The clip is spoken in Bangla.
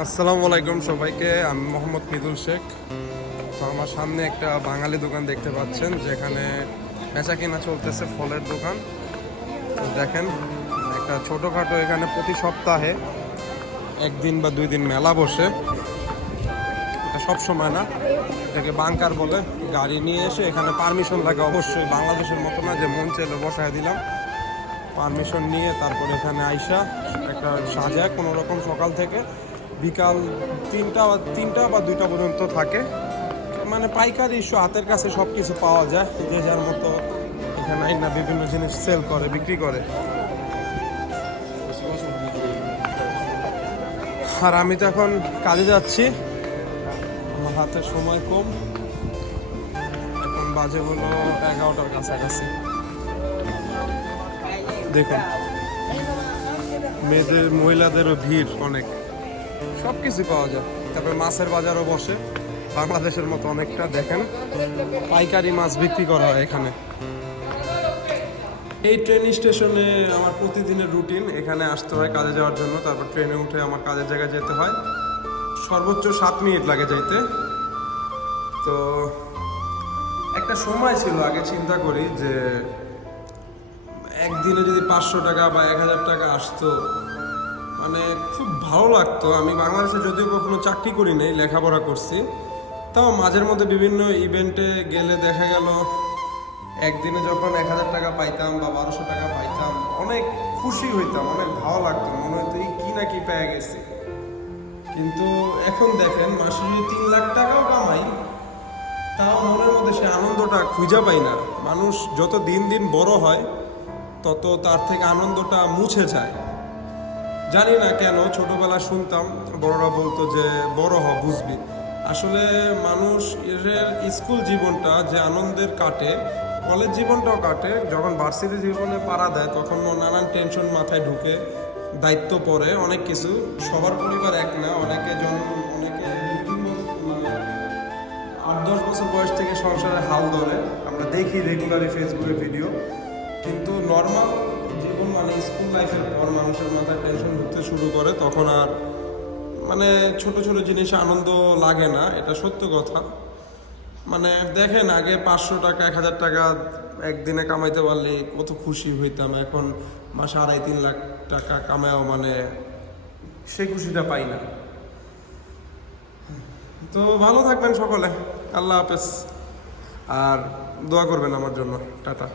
আসসালামু আলাইকুম সবাইকে, আমি মোহাম্মদ মিদুল শেখ। তো আমার সামনে একটা বাঙালি দোকান দেখতে পাচ্ছেন, যেখানে বেচা কেনা চলতেছে ফলের দোকান। দেখেন, একটা ছোটোখাটো এখানে প্রতি সপ্তাহে একদিন বা দুই দিন মেলা বসে। এটা সব সময় না, এটাকে বাংকার বলে। গাড়ি নিয়ে এসে এখানে পারমিশন লাগে অবশ্যই বাংলাদেশের মতো না যে মন চেলো বসায় দিলাম। পারমিশন নিয়ে তারপর এখানে আইসা একটা সাজায় কোনো রকম সকাল থেকে। বিকাল তিনটা বা তিনটা বা দুইটা পর্যন্ত থাকে। মানে পাইকারি ইস্যু হাতের কাছে সব কিছু পাওয়া যায়। যে যার মতো এখানে আইনা বিভিন্ন জিনিস সেল করে, বিক্রি করে। আর আমি তো এখন কাজে যাচ্ছি। আমার হাতে সময় কম। এখন বাজে হলো এগারোটার কাছাকাছি। দেখুন, মেয়েদের, মহিলাদেরও ভিড় অনেক। সব কিছু পাওয়া যায়। তারপরে মাছের বাজারও বসে। বাংলাদেশের মতো অনেকটা, দেখেন। পাইকারি মাছ বিক্রি করা হয় এখানে। এই ট্রেন স্টেশনে আমার প্রতিদিনের রুটিন এখানে আসতে হয় কাজে যাওয়ার জন্য। তারপর ট্রেনে উঠে আমার কাজের জায়গায় যেতে হয়। সর্বোচ্চ সাত মিনিট লাগে যাইতে। তো একটা সময় ছিল, আগে চিন্তা করি যে, একদিনে যদি পাঁচশো টাকা বা এক হাজার টাকা আসতো মানে খুব ভালো লাগতো। আমি বাংলাদেশে যদিও কখনো চাকরি করি নাই, লেখাপড়া করছি। তাও মাঝের মধ্যে বিভিন্ন ইভেন্টে গেলে দেখা গেল, একদিনে যখন এক হাজার টাকা পাইতাম বা বারোশো টাকা পাইতাম, অনেক খুশি হইতাম, অনেক ভালো লাগতো। মনে হতো এই কি না কি পেয়ে গেছি? কিন্তু এখন দেখেন, মাসে যদি তিন লাখ টাকাও কামাই, তাও মনের মধ্যে সে আনন্দটা খুঁজে পাই না। মানুষ যত দিন দিন বড় হয়, তত তার থেকে আনন্দটা মুছে যায়। জানি না কেন ছোটবেলা শুনতাম, বড়রা বলতো যে, বড় হ, বুঝবি। আসলে মানুষ এর স্কুল জীবনটা যে আনন্দের কাটে, কলেজ জীবনটাও কাটে, যখন ভার্সিটি জীবনে পাড়া দেয় তখন নানান টেনশন মাথায় ঢুকে, দায়িত্ব পড়ে, অনেক কিছু। সবার পরিবার এক না, অনেকে জন্ম অনেকে মানে আট, দশ বছর বয়স থেকে সংসারে হাল ধরে। আমরা দেখি রেগুলারই ফেসবুকে ভিডিও কিন্তু নর্মাল জীবন মানে স্কুল লাইফের পর মানুষের মাথায় টেনশন ঢুকতে শুরু করে, তখন আর মানে ছোট ছোট জিনিসে আনন্দ লাগে না, এটা সত্য কথা। মানে দেখেন, আগে পাঁচশো টাকা, এক হাজার টাকা একদিনে কামাইতে পারলে কত খুশি হইতাম, এখন মাসে আড়াই, তিন লাখ টাকা কামায়ও মানে সেই খুশিটা পাই না। তো ভালো থাকবেন সকলে, আল্লাহ হাফেজ। আর দোয়া করবেন আমার জন্য, টাটা।